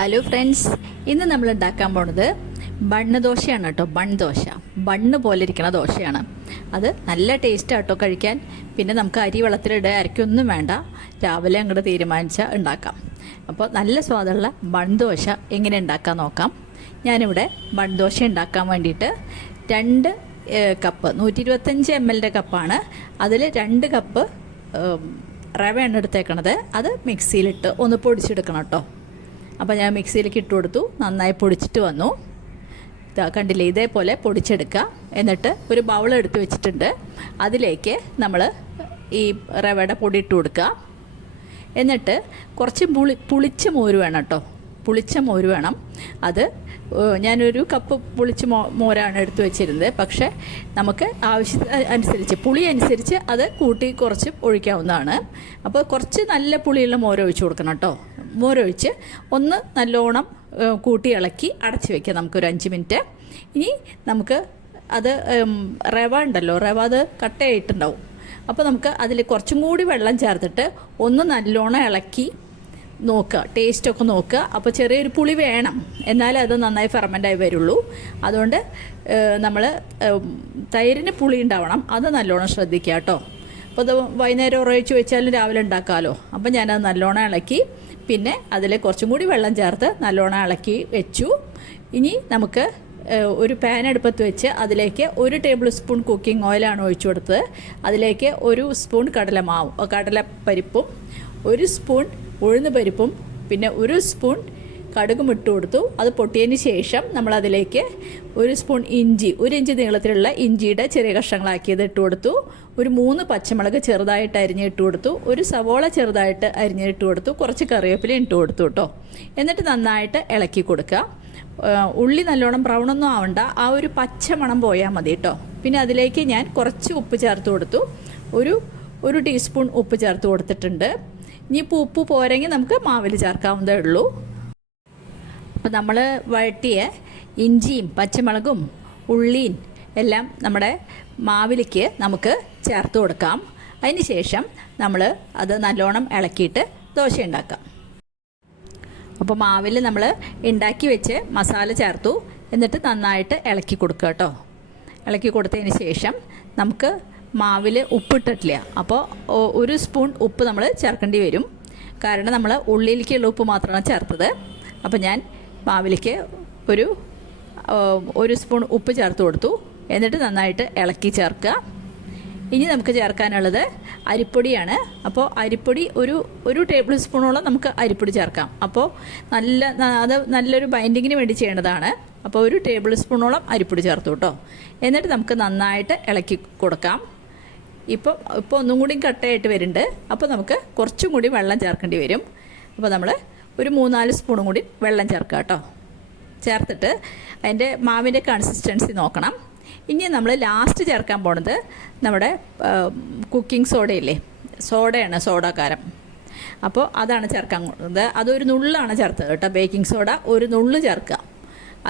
Hello friends, ഇന്ന് നമ്മൾ ഉണ്ടാക്കാൻ പോണത് ബണ്ണ് ദോശയാണ് കേട്ടോ. ദോശ ബണ്ണ് പോലെ ഇരിക്കുന്ന ദോശയാണ്. അത് നല്ല ടേസ്റ്റ് ആട്ടോ കഴിക്കാൻ. പിന്നെ നമുക്ക് അരി വെള്ളത്തിലിടുക, അരയ്ക്കൊന്നും വേണ്ട, രാവിലെ അങ്ങോട്ട് തീരുമാനിച്ചാൽ ഉണ്ടാക്കാം. അപ്പോൾ നല്ല സ്വാദുള്ള ദോശ എങ്ങനെ ഉണ്ടാക്കാൻ നോക്കാം. ഞാനിവിടെ ദോശ ഉണ്ടാക്കാൻ വേണ്ടിയിട്ട് 2 കപ്പ് 125 ml കപ്പാണ്. അതിൽ 2 കപ്പ് റവയാണ് എടുത്തേക്കണത്. അത് മിക്സിയിലിട്ട് ഒന്ന് പൊടിച്ചെടുക്കണം കേട്ടോ. അപ്പോൾ ഞാൻ മിക്സിയിലേക്ക് ഇട്ട് കൊടുത്തു, നന്നായി പൊടിച്ചിട്ട് വന്നു. കണ്ടില്ലേ, ഇതേപോലെ പൊടിച്ചെടുക്കുക. എന്നിട്ട് ഒരു ബൗൾ എടുത്ത് വെച്ചിട്ടുണ്ട്, അതിലേക്ക് നമ്മൾ ഈ റവയുടെ പൊടി ഇട്ട് കൊടുക്കുക. എന്നിട്ട് കുറച്ച് പുളിച്ച മോര് വേണം കേട്ടോ, പുളിച്ച മോര് വേണം. അത് ഞാനൊരു കപ്പ് പുളിച്ച മോരാണ് എടുത്ത് വെച്ചിരുന്നത്. പക്ഷേ നമുക്ക് അനുസരിച്ച് പുളി അനുസരിച്ച് അത് കൂട്ടി കുറച്ച് ഒഴിക്കാവുന്നതാണ്. അപ്പോൾ കുറച്ച് നല്ല പുളിയുള്ള മോര് ഒഴിച്ച് കൊടുക്കണം കേട്ടോ. മോരൊഴിച്ച് ഒന്ന് നല്ലോണം കൂട്ടി ഇളക്കി അടച്ച് വയ്ക്കാം നമുക്കൊരു 5 മിനിറ്റ്. ഇനി നമുക്ക് അത് റവ ഉണ്ടല്ലോ, റവ അത് കട്ടയായിട്ടുണ്ടാവും. അപ്പോൾ നമുക്ക് അതിൽ കുറച്ചും കൂടി വെള്ളം ചേർത്തിട്ട് ഒന്ന് നല്ലോണം ഇളക്കി നോക്കുക, ടേസ്റ്റൊക്കെ നോക്കുക. അപ്പോൾ ചെറിയൊരു പുളി വേണം, എന്നാലേ അത് നന്നായി ഫെർമെൻ്റായി വരുള്ളൂ. അതുകൊണ്ട് നമ്മൾ തൈരിന് പുളി ഉണ്ടാവണം, അത് നല്ലോണം ശ്രദ്ധിക്കുക കേട്ടോ. അപ്പോൾ അത് വൈകുന്നേരം ഉറയിച്ച് വെച്ചാലും രാവിലെ ഉണ്ടാക്കാമല്ലോ. അപ്പോൾ ഞാനത് നല്ലോണം ഇളക്കി, പിന്നെ അതിൽ കുറച്ചും കൂടി വെള്ളം ചേർത്ത് നല്ലോണം ഇളക്കി വെച്ചു. ഇനി നമുക്ക് ഒരു പാൻ അടുപ്പത്ത് വെച്ച് അതിലേക്ക് 1 ടേബിൾ സ്പൂൺ കുക്കിംഗ് ഓയിലാണ് ഒഴിച്ചു കൊടുത്തത്. അതിലേക്ക് 1 സ്പൂൺ കടലപ്പരിപ്പും 1 സ്പൂൺ ഉഴുന്ന് പരിപ്പും പിന്നെ 1 സ്പൂൺ കടുകും ഇട്ട് കൊടുത്തു. അത് പൊട്ടിയതിന് ശേഷം നമ്മളതിലേക്ക് 1 സ്പൂൺ ഇഞ്ചി, 1 ഇഞ്ച് നീളത്തിലുള്ള ഇഞ്ചിയുടെ ചെറിയ കഷ്ണങ്ങളാക്കിയത് ഇട്ട് കൊടുത്തു. ഒരു 3 പച്ചമുളക് ചെറുതായിട്ട് അരിഞ്ഞിട്ട് കൊടുത്തു. 1 സവോള ചെറുതായിട്ട് അരിഞ്ഞിട്ട് കൊടുത്തു. കുറച്ച് കറിവേപ്പില ഇട്ട് കൊടുത്തു കേട്ടോ. എന്നിട്ട് നന്നായിട്ട് ഇളക്കി കൊടുക്കുക. ഉള്ളി നല്ലോണം ബ്രൗണൊന്നും ആവണ്ട, ആ ഒരു പച്ച മണം പോയാൽ മതി കേട്ടോ. പിന്നെ അതിലേക്ക് ഞാൻ കുറച്ച് ഉപ്പ് ചേർത്ത് കൊടുത്തു. ഒരു ടീസ്പൂൺ ഉപ്പ് ചേർത്ത് കൊടുത്തിട്ടുണ്ട്. ഇനിയിപ്പോൾ ഉപ്പ് പോരെങ്കിൽ നമുക്ക് മാവിൽ ചേർക്കാവുന്നതേ ഉള്ളൂ. അപ്പോൾ നമ്മൾ വഴറ്റിയ ഇഞ്ചിയും പച്ചമുളകും ഉള്ളിയും എല്ലാം നമ്മുടെ മാവിലേക്ക് നമുക്ക് ചേർത്ത് കൊടുക്കാം. അതിന് ശേഷം നമ്മൾ അത് നല്ലോണം ഇളക്കിയിട്ട് ദോശ ഉണ്ടാക്കാം. അപ്പോൾ മാവിൽ നമ്മൾ ഉണ്ടാക്കി വെച്ച് മസാല ചേർത്തു. എന്നിട്ട് നന്നായിട്ട് ഇളക്കി കൊടുക്കുക കേട്ടോ. ഇളക്കി കൊടുത്തതിന് ശേഷം നമുക്ക് മാവിൽ ഉപ്പിട്ടിട്ടില്ല, അപ്പോൾ 1 സ്പൂൺ ഉപ്പ് നമ്മൾ ചേർക്കേണ്ടി വരും. കാരണം നമ്മൾ ഉള്ളിലേക്കുള്ള ഉപ്പ് മാത്രമാണ് ചേർത്തത്. അപ്പോൾ ഞാൻ മാവിലേക്ക് ഒരു സ്പൂൺ ഉപ്പ് ചേർത്ത് കൊടുത്തു. എന്നിട്ട് നന്നായിട്ട് ഇളക്കി ചേർക്കുക. ഇനി നമുക്ക് ചേർക്കാനുള്ളത് അരിപ്പൊടിയാണ്. അപ്പോൾ അരിപ്പൊടി ഒരു ടേബിൾ സ്പൂണോളം നമുക്ക് അരിപ്പൊടി ചേർക്കാം. അപ്പോൾ അത് നല്ലൊരു ബൈൻഡിങ്ങിന് വേണ്ടി ചെയ്യേണ്ടതാണ്. അപ്പോൾ 1 ടേബിൾ സ്പൂണോളം അരിപ്പൊടി ചേർത്തു കേട്ടോ. എന്നിട്ട് നമുക്ക് നന്നായിട്ട് ഇളക്കി കൊടുക്കാം. ഇപ്പോൾ ഒന്നും കൂടി കട്ടയായിട്ട് വരുന്നുണ്ട്. അപ്പോൾ നമുക്ക് കുറച്ചും കൂടി വെള്ളം ചേർക്കേണ്ടി വരും. അപ്പോൾ നമ്മൾ ഒരു 3-4 സ്പൂണും കൂടി വെള്ളം ചേർക്കുക കേട്ടോ. ചേർത്തിട്ട് അതിൻ്റെ മാവിൻ്റെ കൺസിസ്റ്റൻസി നോക്കണം. ഇനി നമ്മൾ ലാസ്റ്റ് ചേർക്കാൻ പോണത് നമ്മുടെ കുക്കിംഗ് സോഡയില്ലേ, സോഡയാണ്, സോഡാക്കാരം. അപ്പോൾ അതാണ് ചേർക്കാൻ പോകുന്നത്. അതൊരു നുള്ളാണ് ചേർത്തത് കേട്ടോ. ബേക്കിംഗ് സോഡ ഒരു നുള്ള് ചേർക്കുക,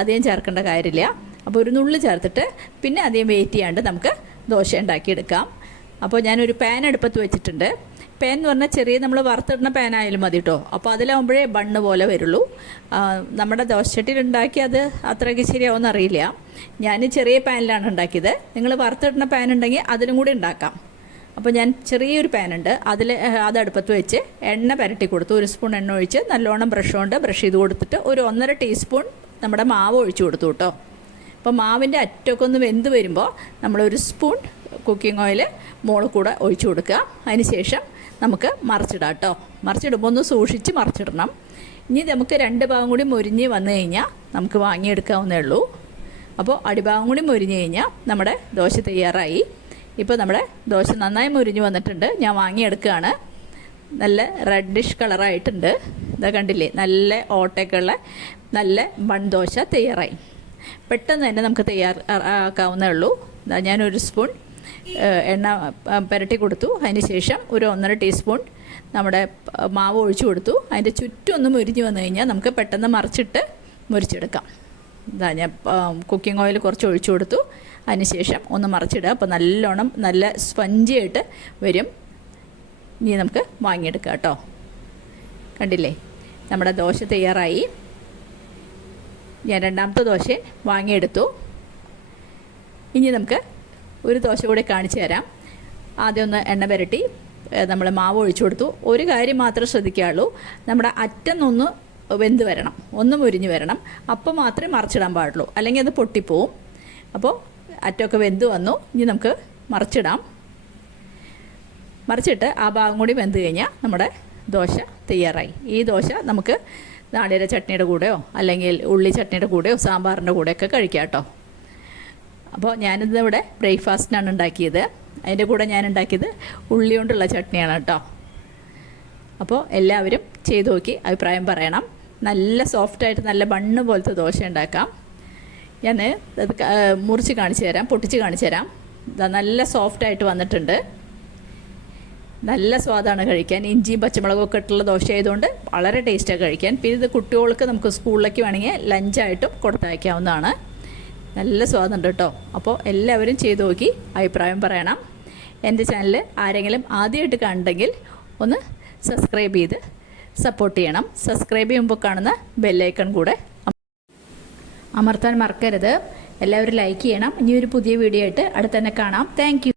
അധികം ചേർക്കേണ്ട കാര്യമില്ല. അപ്പോൾ ഒരു നുള്ള് ചേർത്തിട്ട് പിന്നെ അധികം വെയിറ്റ് ചെയ്യാണ്ട് നമുക്ക് ദോശ ഉണ്ടാക്കിയെടുക്കാം. അപ്പോൾ ഞാനൊരു പാൻ അടുപ്പത്ത് വെച്ചിട്ടുണ്ട്. പാൻ എന്ന് പറഞ്ഞാൽ ചെറിയ നമ്മൾ വറുത്തിടുന്ന പാനായാലും മതി കേട്ടോ. അപ്പോൾ അതിലാവുമ്പോഴേ ബണ്ണ് പോലെ വരുള്ളൂ. നമ്മുടെ ദോശച്ചട്ടിയിൽ ഉണ്ടാക്കി അത് അത്രയ്ക്ക് ശരിയാവുമെന്ന് അറിയില്ല. ഞാൻ ചെറിയ പാനിലാണ് ഉണ്ടാക്കിയത്. നിങ്ങൾ വറുത്തിടുന്ന പാൻ ഉണ്ടെങ്കിൽ അതിലും കൂടി ഉണ്ടാക്കാം. അപ്പോൾ ഞാൻ ചെറിയൊരു പാനുണ്ട്, അത് അടുപ്പത്ത് വെച്ച് എണ്ണ പുരട്ടി കൊടുത്തു. 1 സ്പൂൺ എണ്ണ ഒഴിച്ച് നല്ലോണം ബ്രഷ് ചെയ്ത് കൊടുത്തിട്ട് ഒരു 1.5 ടീസ്പൂൺ നമ്മുടെ മാവ് ഒഴിച്ചു കൊടുത്തു കേട്ടോ. അപ്പോൾ മാവിൻ്റെ അറ്റമൊക്കെ ഒന്ന് വെന്ത് വരുമ്പോൾ നമ്മൾ 1 സ്പൂൺ കുക്കിംഗ് ഓയിൽ മുകളിൽ കൂടെ ഒഴിച്ചു കൊടുക്കുക. അതിന് ശേഷം നമുക്ക് മറിച്ചിടാം കേട്ടോ. മറിച്ചിടുമ്പോൾ ഒന്ന് സൂക്ഷിച്ച് മറിച്ചിടണം. ഇനി നമുക്ക് 2 ഭാഗം കൂടി മൊരിഞ്ഞ് വന്നു കഴിഞ്ഞാൽ നമുക്ക് വാങ്ങിയെടുക്കാവുന്നേ ഉള്ളൂ. അപ്പോൾ അടിഭാഗം കൂടി മൊരിഞ്ഞ് കഴിഞ്ഞാൽ നമ്മുടെ ദോശ തയ്യാറായി. ഇപ്പോൾ നമ്മുടെ ദോശ നന്നായി മൊരിഞ്ഞ് വന്നിട്ടുണ്ട്. ഞാൻ വാങ്ങിയെടുക്കുകയാണ്. നല്ല റെഡിഷ് കളറായിട്ടുണ്ട്. ഇതാ കണ്ടില്ലേ, നല്ല ഓട്ടയൊക്കെയുള്ള നല്ല ദോശ തയ്യാറായി. പെട്ടെന്ന് തന്നെ നമുക്ക് തയ്യാറാക്കാവുന്നേ ഉള്ളൂ. ഞാൻ 1 സ്പൂൺ എണ്ണ പുരട്ടി കൊടുത്തു. അതിന് ശേഷം ഒരു 1.5 ടീസ്പൂൺ നമ്മുടെ മാവ് ഒഴിച്ചു കൊടുത്തു. അതിൻ്റെ ചുറ്റും ഒന്ന് മുരിഞ്ഞ് വന്നു കഴിഞ്ഞാൽ നമുക്ക് പെട്ടെന്ന് മറിച്ചിട്ട് മുരിച്ചെടുക്കാം. ഞാൻ കുക്കിംഗ് ഓയിൽ കുറച്ച് ഒഴിച്ചു കൊടുത്തു. അതിന് ശേഷം ഒന്ന് മറിച്ചിടുക. അപ്പോൾ നല്ലോണം നല്ല സ്പഞ്ചിയായിട്ട് വരും. ഇനി നമുക്ക് വാങ്ങിയെടുക്കാം കേട്ടോ. കണ്ടില്ലേ, നമ്മുടെ ദോശ തയ്യാറായി. ഞാൻ രണ്ടാമത്തെ ദോശ വാങ്ങിയെടുത്തു. ഇനി നമുക്ക് ഒരു ദോശ കൂടെ കാണിച്ചു തരാം. ആദ്യം ഒന്ന് എണ്ണ പുരട്ടി നമ്മൾ മാവ് ഒഴിച്ചു കൊടുത്തു. ഒരു കാര്യം മാത്രം ശ്രദ്ധിക്കാവുള്ളൂ, നമ്മുടെ അറ്റന്നൊന്ന് വെന്ത് വരണം, ഒന്ന് മുരിഞ്ഞ് വരണം. അപ്പോൾ മാത്രമേ മറിച്ചിടാൻ പാടുള്ളൂ, അല്ലെങ്കിൽ അത് പൊട്ടിപ്പോവും. അപ്പോൾ അറ്റമൊക്കെ വെന്ത് വന്നു. ഇനി നമുക്ക് മറിച്ചിടാം. മറിച്ചിട്ട് ആ ഭാഗം കൂടി വെന്ത് കഴിഞ്ഞാൽ നമ്മുടെ ദോശ തയ്യാറായി. ഈ ദോശ നമുക്ക് നാളികേര ചട്നിയുടെ കൂടെയോ അല്ലെങ്കിൽ ഉള്ളി ചട്നിയുടെ കൂടെയോ സാമ്പാറിൻ്റെ കൂടെയൊക്കെ കഴിക്കാം കേട്ടോ. അപ്പോൾ ഞാനിത് ഇവിടെ ബ്രേക്ക്ഫാസ്റ്റിനാണ് ഉണ്ടാക്കിയത്. അതിൻ്റെ കൂടെ ഞാൻ ഉണ്ടാക്കിയത് ഉള്ളി കൊണ്ടുള്ള ചട്നിയാണ് കേട്ടോ. അപ്പോൾ എല്ലാവരും ചെയ്ത് നോക്കി അഭിപ്രായം പറയണം. നല്ല സോഫ്റ്റായിട്ട് നല്ല ബണ്ണ് പോലത്തെ ദോശ ഉണ്ടാക്കാം. ഞാൻ അത് മുറിച്ച് കാണിച്ചു തരാം, പൊട്ടിച്ച് കാണിച്ചു തരാം. നല്ല സോഫ്റ്റായിട്ട് വന്നിട്ടുണ്ട്. നല്ല സ്വാദാണ് കഴിക്കാൻ. ഇഞ്ചിയും പച്ചമുളകും ഒക്കെ ഇട്ടുള്ള ദോശ ആയതുകൊണ്ട് വളരെ ടേസ്റ്റാണ് കഴിക്കാൻ. പിന്നെ ഇത് കുട്ടികൾക്ക് നമുക്ക് സ്കൂളിലേക്ക് വേണമെങ്കിൽ ലഞ്ചായിട്ടും കൊടുത്തയക്കാവുന്നതാണ്. നല്ല സ്വാദുണ്ട് കേട്ടോ. അപ്പോൾ എല്ലാവരും ചെയ്ത് നോക്കി അഭിപ്രായം പറയണം. എൻ്റെ ചാനൽ ആരെങ്കിലും ആദ്യമായിട്ട് കണ്ടെങ്കിൽ ഒന്ന് സബ്സ്ക്രൈബ് ചെയ്ത് സപ്പോർട്ട് ചെയ്യണം. സബ്സ്ക്രൈബ് ചെയ്യുമ്പോൾ കാണുന്ന ബെല്ലൈക്കൺ കൂടെ അമർത്താൻ മറക്കരുത്. എല്ലാവരും ലൈക്ക് ചെയ്യണം. ഇനി ഒരു പുതിയ വീഡിയോ ആയിട്ട് അടുത്ത് തന്നെ കാണാം. Thank you.